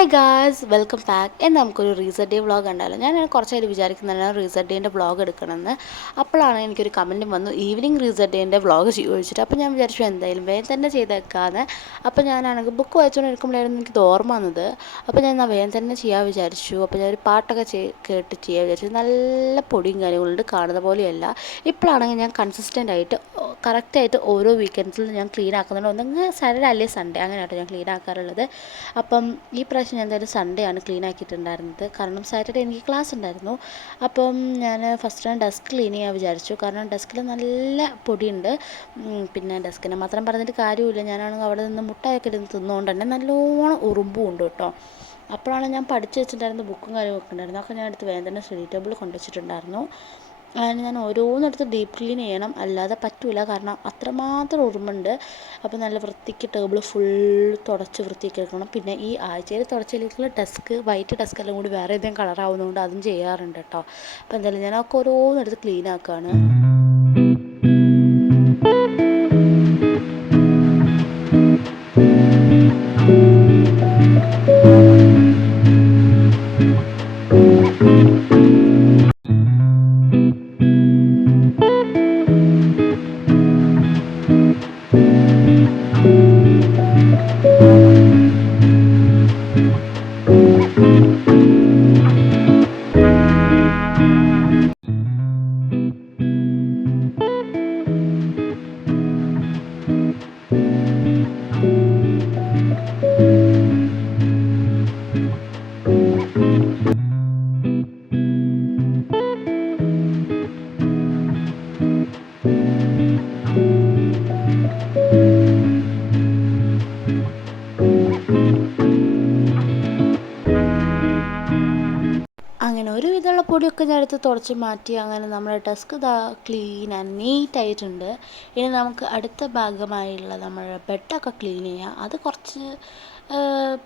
Hi guys, welcome back. നമുക്കൊരു reset day vlog ഉണ്ടല്ലോ. ഞാൻ കുറച്ചായിട്ട് വിചാരിക്കുന്നതാണ് റീസെറ്റ് ഡേൻ്റെ വ്ളോഗ് എടുക്കണമെന്ന്. അപ്പോഴാണ് എനിക്കൊരു കമൻറ്റും വന്നു, ഈവനിങ് റീസെറ്റ് ഡേൻ്റെ വ്ളോഗ് ചോദിച്ചിട്ട്. അപ്പോൾ ഞാൻ വിചാരിച്ചു എന്തായാലും വേഗം തന്നെ ചെയ്തേക്കാന്ന്. അപ്പോൾ ഞാനാണെങ്കിൽ ബുക്ക് വായിച്ചുകൊണ്ടിരിക്കുമ്പോഴായിരുന്നു എനിക്കിത് ഓർമ്മ വന്നത്. അപ്പോൾ ഞാൻ വേഗം തന്നെ ചെയ്യാൻ വിചാരിച്ചു. അപ്പോൾ ഞാനൊരു പാട്ടൊക്കെ കേട്ട് ചെയ്യാൻ വിചാരിച്ചു. നല്ല പൊടിയും കാര്യങ്ങളുണ്ട്, കാണുന്ന പോലെയല്ല. ഇപ്പോഴാണെങ്കിൽ ഞാൻ കൺസിസ്റ്റൻ്റ് ആയിട്ട് കറക്റ്റായിട്ട് ഓരോ വീക്കെൻഡ്സിലും ഞാൻ ക്ലീൻ ആക്കുന്നുണ്ട്. ഒന്നെങ്കിൽ സാറ്റർഡേ അല്ലെങ്കിൽ സൺഡേ, അങ്ങനെയാട്ടോ ഞാൻ ക്ലീൻ ആക്കാറുള്ളത്. അപ്പം ഈ പ്രാവശ്യം ഞാൻ എന്തായാലും സൺഡേ ആണ് ക്ലീൻ ആക്കിയിട്ടുണ്ടായിരുന്നത്. കാരണം സാറ്റർഡേ എനിക്ക് ക്ലാസ് ഉണ്ടായിരുന്നു. അപ്പം ഞാൻ ഫസ്റ്റ് ടൈം ഡെസ്ക് ക്ലീൻ ചെയ്യാൻ വിചാരിച്ചു. കാരണം ഡെസ്കിൽ നല്ല പൊടിയുണ്ട്. പിന്നെ ഡെസ്കിനെ മാത്രം പറഞ്ഞിട്ട് കാര്യമില്ല. ഞാനാണെങ്കിൽ അവിടെ നിന്ന് മുട്ടായൊക്കെ ഇരുന്ന് തിന്നുകൊണ്ട് തന്നെ നല്ലോണം ഉറുമ്പും ഉണ്ട് കേട്ടോ. അപ്പോഴാണ് ഞാൻ പഠിച്ച് വെച്ചിട്ടുണ്ടായിരുന്ന ബുക്കും കാര്യമൊക്കെ ഉണ്ടായിരുന്നു. അപ്പോൾ ഞാൻ എടുത്ത് വേഗം തന്നെ സ്റ്റഡി ടേബിൾ കൊണ്ടുവച്ചിട്ടുണ്ടായിരുന്നു. അതിന് ഞാൻ ഓരോന്നെടുത്ത് ഡീപ്പ് ക്ലീൻ ചെയ്യണം, അല്ലാതെ പറ്റില്ല. കാരണം അത്രമാത്രം ഉറുമ്പുണ്ട്. അപ്പോൾ നല്ല വൃത്തിക്ക് ടേബിൾ ഫുൾ തുടച്ച് വൃത്തിക്ക് എടുക്കണം. പിന്നെ ഈ ആഴ്ചയിൽ തുടച്ചിലേക്കുള്ള ഡെസ്ക് വൈറ്റ് ഡെസ്ക് എല്ലാം കൂടി വേറെ ഏതെങ്കിലും കളറാവുന്നതുകൊണ്ട് അതും ചെയ്യാറുണ്ട് കേട്ടോ. അപ്പോൾ എന്തായാലും ഞാനൊക്കെ ഓരോന്നെടുത്ത് ക്ലീൻ ആക്കുകയാണ്. അങ്ങനെ ഒരുവിധമുള്ള പൊടിയൊക്കെ ഞാൻ എടുത്ത് തുടച്ച് മാറ്റി. അങ്ങനെ നമ്മുടെ ഡെസ്ക് ക്ലീൻ ആൻഡ് നീറ്റായിട്ടുണ്ട്. ഇനി നമുക്ക് അടുത്ത ഭാഗമായുള്ള നമ്മുടെ ബെഡൊക്കെ ക്ലീൻ ചെയ്യാം. അത് കുറച്ച്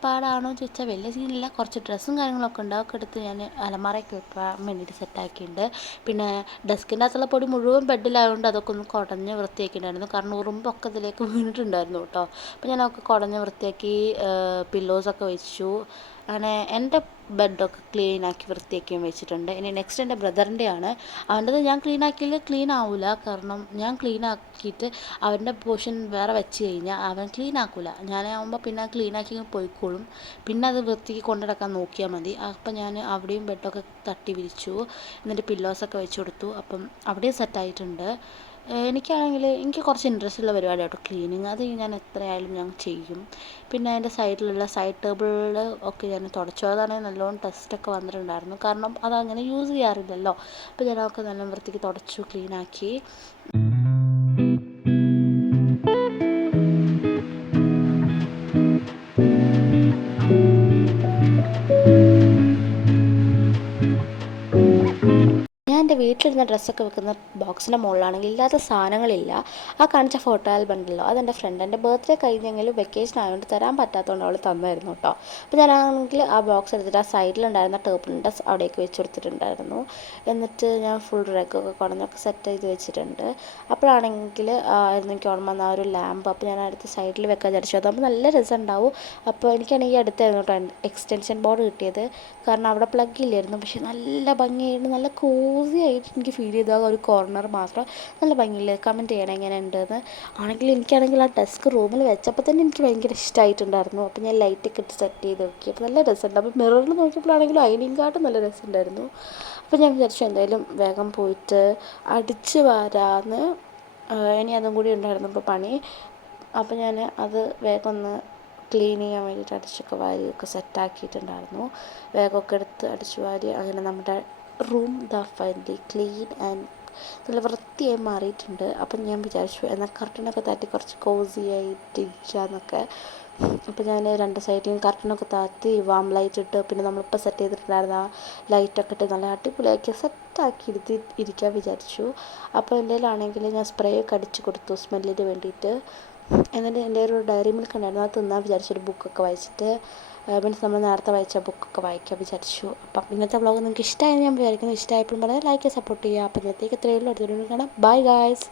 പാടാണോ ചോദിച്ചാൽ വലിയ സീനില്ല. കുറച്ച് ഡ്രസ്സും കാര്യങ്ങളൊക്കെ ഉണ്ട്. അതൊക്കെ എടുത്ത് ഞാൻ അലമാരയൊക്കെ വെക്കാൻ വേണ്ടിയിട്ട് സെറ്റാക്കിയിട്ടുണ്ട്. പിന്നെ ഡെസ്കിൻ്റെ അകത്തുള്ള പൊടി മുഴുവൻ ബെഡിലായതുകൊണ്ട് അതൊക്കെ ഒന്ന് കുടഞ്ഞ് വൃത്തിയാക്കിയിട്ടുണ്ടായിരുന്നു. കാരണം ഉറുമ്പൊക്കെ ഇതിലേക്ക് വീണിട്ടുണ്ടായിരുന്നു കേട്ടോ. അപ്പോൾ ഞാനതൊക്കെ കുടഞ്ഞ് വൃത്തിയാക്കി പില്ലോസൊക്കെ വെച്ചു. അങ്ങനെ എൻ്റെ ബെഡൊക്കെ ക്ലീനാക്കി വൃത്തിയാക്കിയും വെച്ചിട്ടുണ്ട്. ഇനി നെക്സ്റ്റ് എൻ്റെ ബ്രദറിൻ്റെയാണ്. അവൻ്റെത് ഞാൻ ക്ലീൻ ആവില്ല. കാരണം ഞാൻ ക്ലീൻ ആക്കിയിട്ട് അവൻ്റെ പോർഷൻ വേറെ വെച്ച് കഴിഞ്ഞാൽ അവൻ ക്ലീൻ ആക്കില്ല. ഞാനാകുമ്പോൾ പിന്നെ ക്ലീനാക്കി പോയിക്കോളും. പിന്നെ അത് വൃത്തിക്ക് കൊണ്ടുനടക്കാൻ നോക്കിയാൽ മതി. അപ്പം ഞാൻ അവിടെയും ബെഡൊക്കെ തട്ടി വിരിച്ചു. എന്നിട്ട് പില്ലോസൊക്കെ വെച്ച് കൊടുത്തു. അപ്പം അവിടെയും സെറ്റായിട്ടുണ്ട്. എനിക്ക് കുറച്ച് ഇൻട്രസ്റ്റ് ഉള്ള പരിപാടി കേട്ടോ ക്ലീനിങ്. അത് ഞാൻ എത്രയായാലും ഞാൻ ചെയ്യും. പിന്നെ അതിൻ്റെ സൈഡിലുള്ള സൈഡ് ടേബിളിൽ ഒക്കെ ഞാൻ തുടച്ചു. അതാണെങ്കിൽ നല്ലോണം ടെസ്റ്റൊക്കെ വന്നിട്ടുണ്ടായിരുന്നു. കാരണം അതങ്ങനെ യൂസ് ചെയ്യാറില്ലല്ലോ. അപ്പോൾ ഞാനതൊക്കെ നല്ല വൃത്തിക്ക് തുടച്ചു, ക്ലീനാക്കി. എൻ്റെ വീട്ടിലിരുന്ന ഡ്രസ്സൊക്കെ വെക്കുന്ന ബോക്സിൻ്റെ മുകളിലാണെങ്കിൽ ഇല്ലാത്ത സാധനങ്ങളില്ല. ആ കാണിച്ച ഫോട്ടോ ആൽബം ഉണ്ടല്ലോ, അതെൻ്റെ ഫ്രണ്ട് എൻ്റെ ബർത്ത്ഡേ കഴിഞ്ഞെങ്കിലും വെക്കേഷൻ ആയതുകൊണ്ട് തരാൻ പറ്റാത്തതുകൊണ്ട് അവൾ തന്നായിരുന്നു കേട്ടോ. അപ്പോൾ ഞാനാണെങ്കിൽ ആ ബോക്സ് എടുത്തിട്ട് ആ സൈഡിലുണ്ടായിരുന്ന ടേബിളിൻ്റെ അവിടേക്ക് വെച്ച് കൊടുത്തിട്ടുണ്ടായിരുന്നു. എന്നിട്ട് ഞാൻ ഫുൾ റെഗൊക്കെ കുടഞ്ഞൊക്കെ സെറ്റ് ചെയ്ത് വെച്ചിട്ടുണ്ട്. അപ്പോഴാണെങ്കിൽ എനിക്ക് ഓർമ്മ വന്ന ആ ഒരു ലാമ്പ്. അപ്പോൾ ഞാൻ അടുത്ത് സൈഡിൽ വെക്കാൻ വിചാരിച്ചു. അതാകുമ്പോൾ നല്ല രസമുണ്ടാവും. അപ്പോൾ എനിക്കാണെങ്കിൽ അടുത്തായിരുന്നു കേട്ടോ എക്സ്റ്റൻഷൻ ബോർഡ് കിട്ടിയത്. കാരണം അവിടെ പ്ലഗ് ഇല്ലായിരുന്നു. പക്ഷേ നല്ല ഭംഗിയായിട്ട് നല്ല കോസി ആയിട്ട് എനിക്ക് ഫീൽ ചെയ്തു. ആ ഒരു കോർണർ മാത്രം നല്ല ഭംഗിയില്ലേ. കമൻറ്റ് ചെയ്യണം എങ്ങനെ ഉണ്ടെന്ന്. എനിക്കാണെങ്കിൽ ആ ഡെസ്ക് റൂമിൽ വെച്ചപ്പോൾ തന്നെ എനിക്ക് ഭയങ്കര ഇഷ്ടമായിട്ടുണ്ടായിരുന്നു. അപ്പോൾ ഞാൻ ലൈറ്റൊക്കെ ഇട്ട് സെറ്റ് ചെയ്ത് നോക്കി. അപ്പോൾ നല്ല രസമുണ്ട്. അപ്പോൾ മിററിൽ നോക്കിയപ്പോഴാണെങ്കിലും അതിനെക്കാട്ടും നല്ല രസമുണ്ടായിരുന്നു. അപ്പോൾ ഞാൻ വിചാരിച്ചു എന്തായാലും വേഗം പോയിട്ട് അടിച്ച് വാരാന്ന്. ഇനി അതും കൂടി ഉണ്ടായിരുന്നു ഇപ്പോൾ പണി. അപ്പോൾ ഞാൻ അത് വേഗം ഒന്ന് ക്ലീൻ ചെയ്യാൻ വേണ്ടിയിട്ട് അടിച്ചൊക്കെ വാരിയൊക്കെ സെറ്റാക്കിയിട്ടുണ്ടായിരുന്നു. വേഗമൊക്കെ എടുത്ത് അടിച്ചു വാരി അങ്ങനെ നമ്മുടെ റൂം ഫൈനലി ക്ലീൻ ആൻഡ് നല്ല വൃത്തിയായി മാറിയിട്ടുണ്ട്. അപ്പം ഞാൻ വിചാരിച്ചു എന്നാൽ കർട്ടനൊക്കെ താത്തി കുറച്ച് കോസി ആയിട്ട് ഇരിക്കാമെന്നൊക്കെ. അപ്പോൾ ഞാൻ രണ്ട് സൈഡിലും കർട്ടനൊക്കെ താത്തി വാം ലൈറ്റ് ഇട്ട് പിന്നെ നമ്മളിപ്പോൾ സെറ്റ് ചെയ്തിട്ടുണ്ടായിരുന്ന ആ ലൈറ്റൊക്കെ ഇട്ട് നല്ല അടിപൊളിയാക്കി സെറ്റാക്കി ഇരിക്കാൻ വിചാരിച്ചു. അപ്പോൾ എൻ്റെ കയ്യിലാണെങ്കിൽ ഞാൻ സ്പ്രേ ഒക്കെ അടിച്ച് കൊടുത്തു സ്മെല്ലിന് വേണ്ടിയിട്ട്. എന്നിട്ട് എൻ്റെ ഒരു ഡയറി മിൽക്ക് ഉണ്ടായിരുന്നു, അത് തിന്നാൻ വിചാരിച്ചൊരു ബുക്കൊക്കെ വായിച്ചിട്ട്. മീൻസ് നമ്മൾ നേരത്തെ വായിച്ച ബുക്കൊക്കെ വായിക്കാൻ വിചാരിച്ചു. അപ്പം ഇന്നത്തെ വ്ളോഗ് നിങ്ങൾക്ക് ഇഷ്ടമായി ഞാൻ വിചാരിക്കുന്നു. ഇഷ്ടമായപ്പോഴും വളരെ ലൈക്ക് സപ്പോർട്ട് ചെയ്യുക. അപ്പം ഇന്നത്തേക്ക് ഇത്രയേ ഉള്ളൂ. അടുത്തൊരു കാണാം. Bye guys.